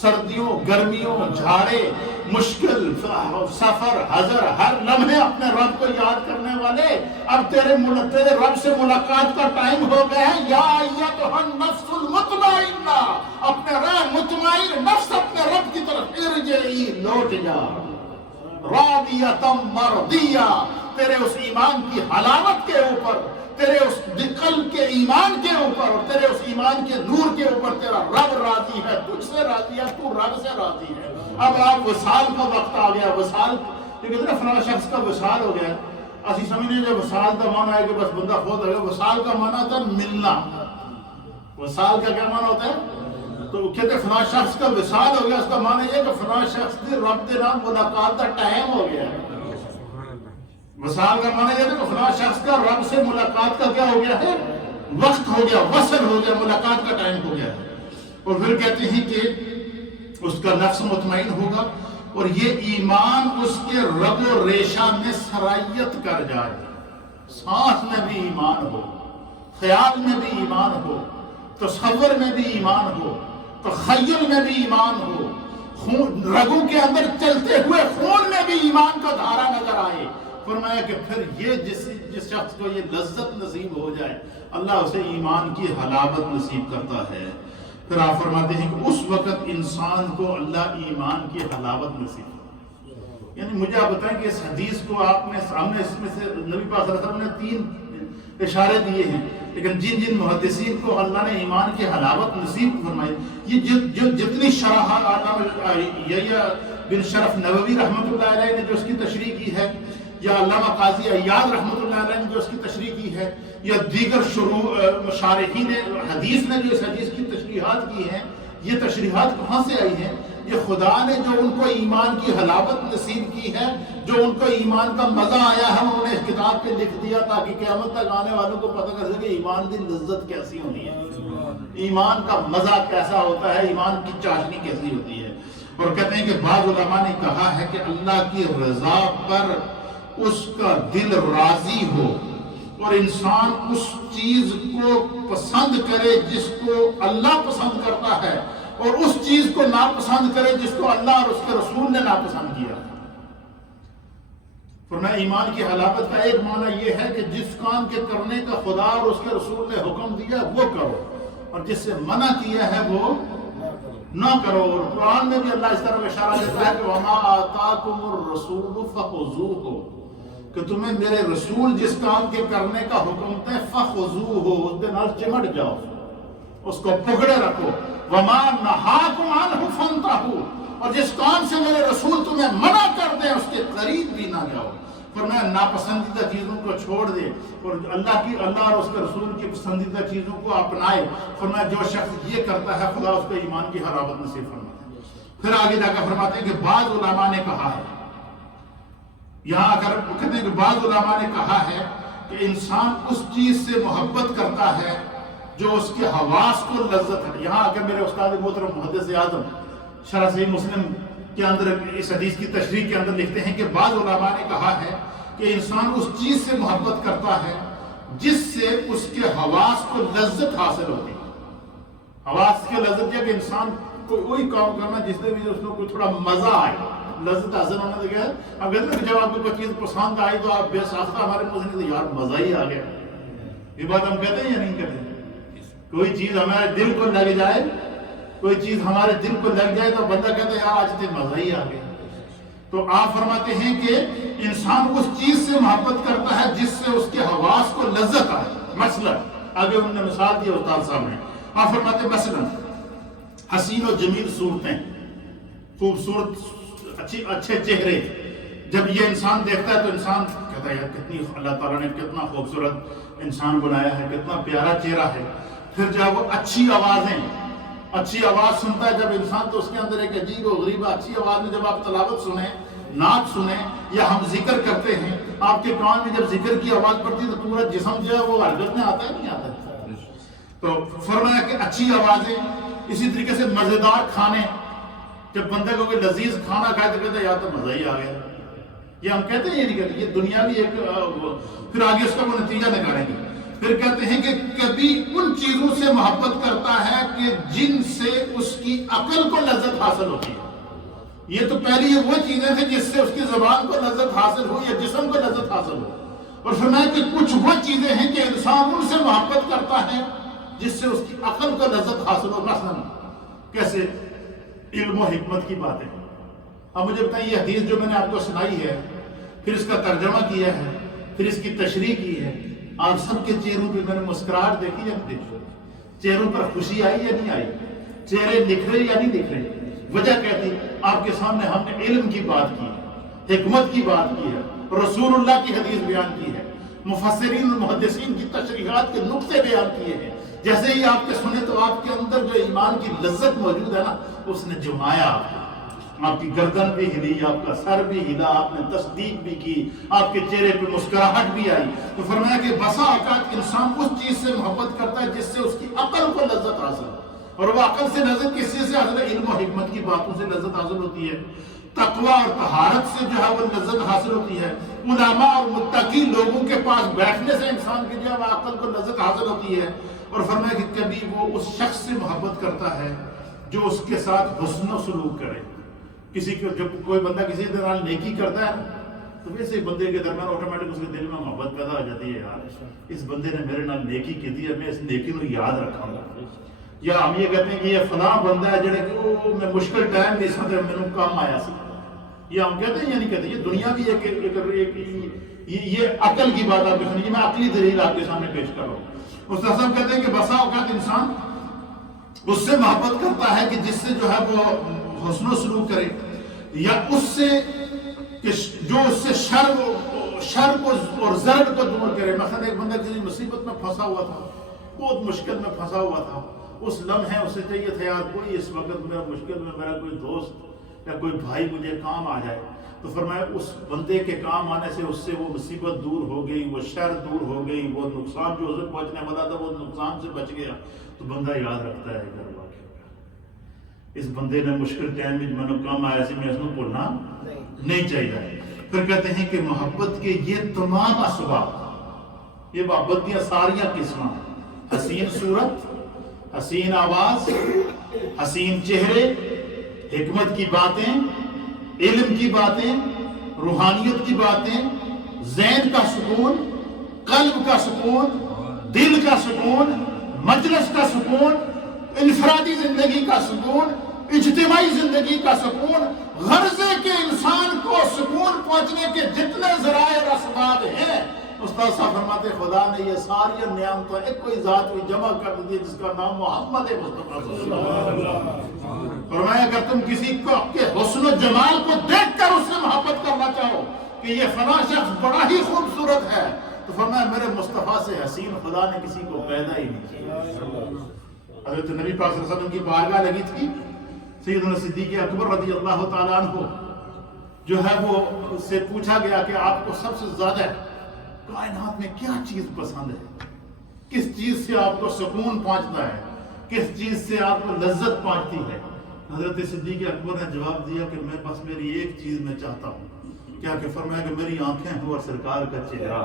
سردیوں، گرمیوں، جھاڑے، مشکل، سفر، حضر، ہر لمحے اپنے رب کو یاد کرنے والے، اب تیرے رب سے ملاقات کا ٹائم ہو گیا ہے۔ یا ایتھا النفس المطمئنہ، اپنے رب مطمئن نفس اپنے رب کی طرف ارجعی، لوٹ جا، راضیۃ مرضیہ، تیرے اس ایمان کی حلاوت کے اوپر، تیرے اس قلب کے ایمان کے اوپر اور تیرے اس ایمان کے نور کے اوپر تیرا رب راضی ہے، تجھ سے راضی ہے، تو رب سے راضی ہے۔ اب آپ وصال کا وقت آ گیا، وصال لیکن فلاں شخص کا وصال ہو گیا، اسی سمجھنے جو وصال کا معنی ہے کہ بس بندہ فوت ہو گیا۔ وصال کا معنی ہوتا ہے ملنا۔ وصال کا کیا معنی ہوتا ہے؟ تو کہتے فلاں شخص کا وصال ہو گیا، اس کا معنی یہ کہ فلاں شخص دی رب دے نام ملاقات کا ٹائم ہو گیا ہے۔ وصال کا معنی یہ ہے کہ فلاں شخص کا رب سے ملاقات کا کیا ہو گیا ہے؟ وقت ہو گیا، وصل ہو گیا، ملاقات کا ٹائم ہو گیا ہے۔ اور پھر کہتے ہیں کہ اس کا نفس مطمئن ہوگا اور یہ ایمان اس کے رگ و ریشہ میں سرایت کر جائے، سانس میں بھی ایمان ہو، خیال میں بھی ایمان ہو، تصور میں بھی ایمان ہو، تخیل میں بھی ایمان ہو، رگوں کے اندر چلتے ہوئے خون میں بھی ایمان کا دھارا نظر آئے۔ فرمایا کہ پھر یہ جس شخص کو یہ لذت نصیب ہو جائے، اللہ اسے ایمان کی حلاوت نصیب کرتا ہے۔ پھر آپ فرماتے ہیں کہ اس وقت انسان کو اللہ ایمان کی حلاوت نصیب، یعنی مجھے آپ بتائیں کہ اس حدیث کو ہم نے اس میں سے نبی پاک صلی اللہ علیہ وسلم نے 3 اشارے دیے ہیں، لیکن جن محدثین کو اللہ نے ایمان کی حلاوت نصیب فرمائی، یہ جتنی شرح علامہ یحییٰ بن شرف نووی رحمۃ اللہ علیہ نے جو اس کی تشریح کی ہے، یا علامہ قاضی عیاض رحمۃ اللہ علیہ نے جو اس کی تشریح کی ہے، یا دیگر شارحین حدیث نے جو اس حدیث کی تشریحات کی ہیں، یہ تشریحات کہاں سے آئی ہیں؟ یہ خدا نے جو ان کو ایمان کی حلاوت نصیب کی ہے، جو ان کو ایمان کا مزہ آیا ہے، انہوں نے اس کتاب پہ لکھ دیا تاکہ قیامت تک آنے والوں کو پتہ کر سکے ایمان کی لذت کیسی ہونی ہے، ایمان کا مزہ کیسا ہوتا ہے، ایمان کی چاشنی کیسی ہوتی ہے۔ اور کہتے ہیں کہ بعض علماء نے کہا ہے کہ اللہ کی رضا پر اس کا دل راضی ہو اور انسان اس چیز کو پسند کرے جس کو اللہ پسند کرتا ہے، اور اس چیز کو ناپسند کرے جس کو اللہ اور اس کے رسول نے ناپسند کیا۔ فرمایا ایمان کی حلاوت کا ایک معنی یہ ہے کہ جس کام کے کرنے کا خدا اور اس کے رسول نے حکم دیا وہ کرو، اور جس سے منع کیا ہے وہ نہ کرو۔ اور قرآن میں بھی اللہ اس طرح اشارہ دیتا ہے کہ وَمَا آتَاكُمُ الرَّسُولُ فَخُذُوهُ، کہ تمہیں میرے رسول جس کام کے کرنے کا حکم دے فَخُذُوهُ، اس کے نال چمٹ جاؤ، اس کو پکڑے رکھو۔ وَمَا نَهَاكُمْ عَنْهُ فَانْتَهُوا، اور جس کام سے میرے رسول تمہیں منع کر دیں اس کے قریب بھی نہ جاؤ۔ فرمایا ناپسندیدہ چیزوں کو چھوڑ دے اور اللہ اور اس کے رسول کی پسندیدہ چیزوں کو اپنائے۔ فرمایا جو شخص یہ کرتا ہے خدا اس کو ایمان کی حلاوت نصیب فرماتا ہے۔ پھر آگے جا کر فرماتے ہیں کہ بعض علماء نے کہا ہے، یہاں اگر کہتے ہیں کہ بعض علماء نے کہا ہے کہ انسان اس چیز سے محبت کرتا ہے جو اس کے حواس کو لذت ہے۔ یہاں اگر میرے استاد محترم محدث اعظم شرح صحیح مسلم کے اندر اس حدیث کی تشریح کے اندر لکھتے ہیں کہ بعض علماء نے کہا ہے کہ انسان اس چیز سے محبت کرتا ہے جس سے اس کے حواس کو لذت حاصل ہوتی ہے۔ حواس کی لذت یہ کہ انسان کوئی وہی کام کرنا جس میں بھی اس کو کوئی تھوڑا مزہ آئے، لذت حاصل ہونا دیکھا ہے۔ اب کہتے ہیں کہ جب آپ کو کوئی چیز پسند آئی تو آپ بے ساختہ ہمارے منہ سے نکلے یار مزہ ہی آ گیا۔ یہ بات ہم کہتے ہیں یا نہیں کہتے ہیں؟ کوئی چیز ہمارے دل کو لگ جائے، کوئی چیز ہمارے دل کو لگ جائے تو بندہ کہتا ہے یار آج تو مزہ ہی آ گیا۔ تو آپ فرماتے ہیں کہ انسان اس چیز سے محبت کرتا ہے جس سے اس کے حواس کو لذت آئے۔ مثلا آگے انہوں نے مثال دی استاد صاحب نے، آپ فرماتے ہیں مثلا حسین و جمیل صورتیں، خوبصورت اچھے چہرے، جب یہ انسان دیکھتا ہے تو انسان کہتا ہے یار کتنی اللہ تعالیٰ نے کتنا خوبصورت انسان بنایا ہے، کتنا پیارا چہرہ ہے۔ پھر جب وہ اچھی آواز سنتا ہے جب انسان تو اس کے اندر ایک عجیب و غریب اچھی آواز میں جب آپ تلاوت سنیں، نعت سنیں یا ہم ذکر کرتے ہیں، آپ کے کان میں جب ذکر کی آواز پڑتی ہے تو پورا جسم جو ہے وہ حرکت میں آتا ہے نہیں آتا ہے؟ تو فرمایا کہ اچھی آوازیں، اسی طریقے سے مزیدار کھانے، جب بندے کو کوئی لذیذ کھانا کھائے تو کہتے ہیں یار تو مزہ ہی آ گیا، یہ ہم کہتے ہیں یہ نہیں کہتے، یہ دنیاوی ایک پھر آگے اس کا وہ نتیجہ نکالیں گے. پھر کہتے ہیں کہ کبھی ان چیزوں سے محبت کرتا ہے کہ جن سے اس کی عقل کو لذت حاصل ہوتی ہے. یہ تو پہلی وہ چیزیں تھیں جس سے اس کی زبان کو لذت حاصل ہو یا جسم کو لذت حاصل ہو. اور فرمایا کہ کچھ وہ چیزیں ہیں کہ انسان ان سے محبت کرتا ہے جس سے اس کی عقل کو لذت حاصل ہو. مثلا کیسے؟ علم و حکمت کی باتیں. اب مجھے بتائیں یہ حدیث جو میں نے آپ کو سنائی ہے، پھر اس کا ترجمہ کیا ہے، پھر اس کی تشریح کی ہے، آپ سب کے چہروں پہ میں نے مسکراہٹ دیکھی یا نہیں دیکھی؟ چہروں پر خوشی آئی یا نہیں آئی؟ چہرے نکھرے یا نہیں نکھرے؟ وجہ کہتی آپ کے سامنے ہم نے علم کی بات کی ہے، حکمت کی بات کی ہے، رسول اللہ کی حدیث بیان کی ہے، مفسرین اور محدثین کی تشریحات کے نقطے بیان کیے ہیں. جیسے ہی آپ کے سنے تو آپ کے اندر جو ایمان کی لذت موجود ہے نا، اس نے جمایا آپ کی گردن بھی ہلی، آپ کا سر بھی ہلا، آپ نے تصدیق بھی کی، آپ کے چہرے پہ مسکراہٹ بھی آئی. تو فرمایا کہ بسا اوقات انسان اس چیز سے محبت کرتا ہے جس سے اس کی عقل کو لذت حاصل ہو. اور وہ عقل سے لذت کس چیز سے حاصل ہے؟ علم و حکمت کی باتوں سے لذت حاصل ہوتی ہے. تقویٰ اور طہارت سے جو ہے وہ لذت حاصل ہوتی ہے. علماء اور متقی لوگوں کے پاس بیٹھنے سے انسان کی جو ہے وہ عقل کو لذت حاصل ہوتی ہے. اور فرمایا کہ کبھی وہ اس شخص سے محبت کرتا ہے جو اس کے ساتھ حسن و سلوک کرے. کسی کو جب کوئی بندہ کسی کے نال نیکی کرتا ہے تو ویسے ہی بندے کے درمیان آٹومیٹک اس کے دل میں محبت پیدا ہو جاتی ہے، یار اس بندے نے میرے نال نیکی کی دی ہے، میں اس نیکی کو یاد رکھاں گا. یا ہم یہ کہتے ہیں کہ یہ فلاں بندہ ہے جڑے کہ میں مشکل ٹائم نہیں سمجھا میرے کام آیا سی. یہ ہم کہتے ہیں یا نہیں کہتے؟ یہ دنیا بھی یہ عقل کی بات آپ کو سنیے، میں عقلی دلیل آپ کے سامنے پیش کر رہا ہوں. استاد صاحب کہتے ہیں کہ بسا اوقات انسان اس سے محبت کرتا ہے کہ جس سے جو ہے وہ حسن و سلوک کرے، یا اس سے کہ جو اس سے شر کو اور ضرر کو دور کرے. مثلا ایک بندہ کسی مصیبت میں پھنسا ہوا تھا، بہت مشکل میں پھنسا ہوا تھا، اس لمحے اسے چاہیے تھا یار کوئی اس وقت میرا مشکل میں میرا کوئی دوست یا کوئی بھائی مجھے کام آ جائے. تو فرمایا اس بندے کے کام آنے سے اس سے وہ مصیبت دور ہو گئی، وہ شر دور ہو گئی، وہ نقصان جو اسے پہنچنے والا تھا وہ نقصان سے بچ گیا. تو بندہ یاد رکھتا ہے گھر واقعہ اس بندے نے مشکل ٹائم میں میں نے کام آیا سی، میں اس کو بھولنا نہیں چاہیے. پھر کہتے ہیں کہ محبت کے یہ تمام اسباب، یہ محبت کی ساریاں قسمیں، حسین صورت، حسین آواز، حسین چہرے، حکمت کی باتیں، علم کی باتیں، روحانیت کی باتیں، ذہن کا سکون، قلب کا سکون، دل کا سکون، مجلس کا سکون، انفرادی زندگی کا سکون، اجتماعی زندگی کا سکون، غرضے کے انسان کو سکون پہنچنے کے جتنے ذرائع اور اسباب ہیں، استاد صاحب فرماتے خدا نے یہ ساری نعمتیں ایک کوئی ذات میں جمع کر دی جس کا نام محمد مصطفیٰ صلی اللہ علیہ وسلم. فرمایا اگر تم کسی کو کے حسن و جمال کو دیکھ کر اس سے محبت کرنا چاہو کہ یہ فلاں شخص بڑا ہی خوبصورت ہے، تو فرمایا میرے مصطفیٰ سے حسین خدا نے کسی کو پیدا ہی نہیں کیا. حضرت نبی پاک صلی اللہ علیہ وسلم کی بارگاہ لگی تھی، سیدنا صدیق اکبر رضی اللہ تعالیٰ عنہ جو ہے وہ سے پوچھا گیا کہ آپ کو سب سے زیادہ کائنات میں کیا چیز پسند ہے، کس چیز سے آپ کو سکون پہنچتا ہے، کس چیز سے آپ کو لذت پہنچتی ہے. حضرت صدیق اکبر نے جواب دیا کہ میں بس میری ایک چیز میں چاہتا ہوں. کیا کہ فرمایا کہ میری آنکھیں ہوں اور سرکار کا چہرہ،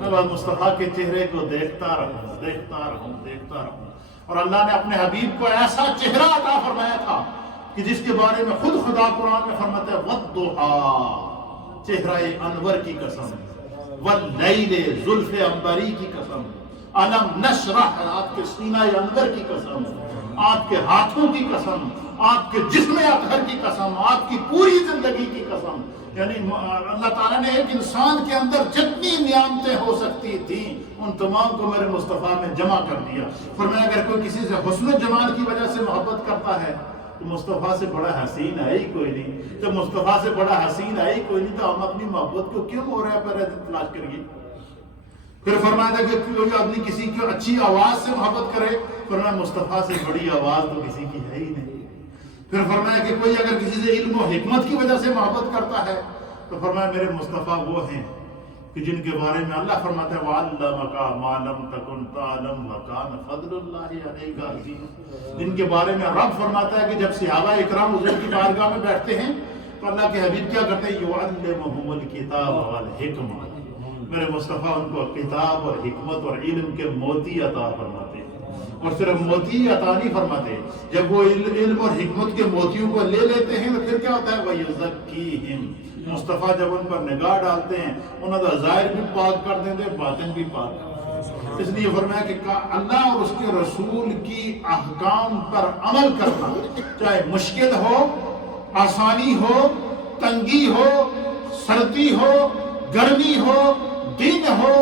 میں بس مصطفیٰ کے چہرے کو دیکھتا رہوں دیکھتا رہوں دیکھتا رہوں. اور اللہ نے اپنے حبیب کو ایسا چہرہ عطا فرمایا تھا کہ جس کے بارے میں خود خدا قرآن میں فرماتا ہے وَالضُّحَىٰ، چہرہ انور کی قسم، وَاللَّيْلِ زُلْفِ عنبری کی قسم، أَلَمْ نَشْرَحْ آپ کے سینہ انور کی قسم، آپ کے ہاتھوں کی قسم، آپ کے جسم اطہر کی قسم، آپ کی پوری زندگی کی قسم. یعنی اللہ تعالیٰ نے ایک انسان کے اندر جتنی نعمتیں ہو سکتی تھیں ان تمام کو میرے مصطفیٰ میں جمع کر دیا. فرمایا اگر کوئی کسی سے حسن و جمال کی وجہ سے محبت کرتا ہے تو مصطفیٰ سے بڑا حسین ہے ہی کوئی نہیں. جب مصطفیٰ سے بڑا حسین ہے ہی کوئی نہیں تو ہم اپنی محبت کو کیوں ہو رہا ہے پر تلاش کریے. پھر فرمایا تھا کہ کوئی آدمی کسی کی اچھی آواز سے محبت کرے، فرمایا مصطفیٰ سے بڑی آواز تو کسی کی ہے ہی نہیں. پھر فرمایا کہ کوئی اگر کسی سے علم و حکمت کی وجہ سے محبت کرتا ہے تو فرمایا میرے مصطفیٰ وہ ہیں کہ جن کے بارے میں اللہ فرماتا ہے وَعَلَّمَكَ مَا لَمْ تَكُنْ تَعْلَمْ وَكَانَ فَضْلُ اللَّهِ عَلَيْكَ عَظِيمًا، جن کے بارے میں رب فرماتا ہے کہ جب صحابہ اکرام حضور کی بارگاہ میں بیٹھتے ہیں تو اللہ کے حبیب کیا کرتے ہیں يُعَلِّمُهُمُ الْكِتَابَ وَالْحِكْمَةَ، میرے مصطفیٰ ان کو کتاب اور حکمت اور علم کے موتی عطا فرماتے ہیں، اور صرف موتی عطا نہیں فرماتے، جب وہ علم اور حکمت کے موتیوں کو لے لیتے ہیں تو پھر کیا ہوتا ہے وَيُزَكِّيهِمْ، مصطفیٰ جب ان پر نگاہ ڈالتے ہیں انہوں کا ظاہر بھی پاک کر دیتے ہیں، باطن بھی پاک کر دیتے ہیں۔ اس لیے فرمایا کہ اللہ اور اس کے رسول کی احکام پر عمل کرنا، چاہے مشکل ہو، آسانی ہو، تنگی ہو، سردی ہو، گرمی ہو، دن ہو،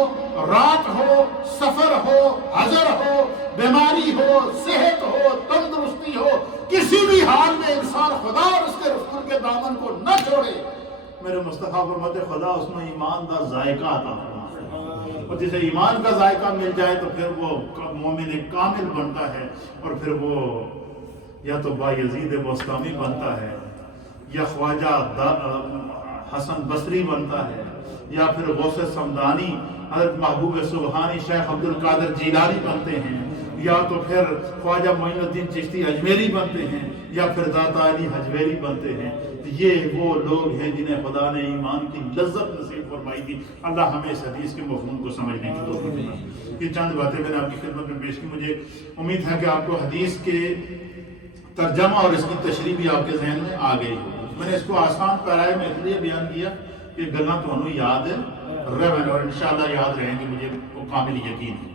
رات ہو، سفر ہو، حضر ہو، بیماری ہو، صحت ہو، تندرستی ہو، کسی بھی حال میں انسان خدا اور اس کے رسول کے دامن کو نہ چھوڑے، میرے مصطفیٰ فرماتے خدا اس میں ایمان کا ذائقہ عطا فرماتا ہے، اور جسے ایمان کا ذائقہ مل جائے تو پھر وہ مومن کامل بنتا ہے، اور پھر وہ یا تو بایزید بستامی بنتا ہے، یا خواجہ حسن بصری بنتا ہے، یا پھر غوث سمدانی حضرت محبوب سبحانی شیخ عبد القادر جیلانی بنتے ہیں، یا تو پھر خواجہ معین الدین چشتی اجمیری بنتے ہیں، یا پھر داتا علی حجویری بنتے ہیں۔ یہ وہ لوگ ہیں جنہیں خدا نے ایمان کی لذت نصیب فرمائی تھی۔ اللہ ہمیں اس حدیث کے مفہوم کو سمجھنے کی توفیق دے۔ یہ چند باتیں میں نے آپ کی خدمت میں پیش کی، مجھے امید ہے کہ آپ کو حدیث کے ترجمہ اور اس کی تشریح بھی آپ کے ذہن میں آ گئی۔ میں نے اس کو آسان پیرائے میں اس لیے بیان کیا کہ گلاں تو یاد رہے اور انشاءاللہ یاد رہیں گے، مجھے وہ کامل یقین ہے۔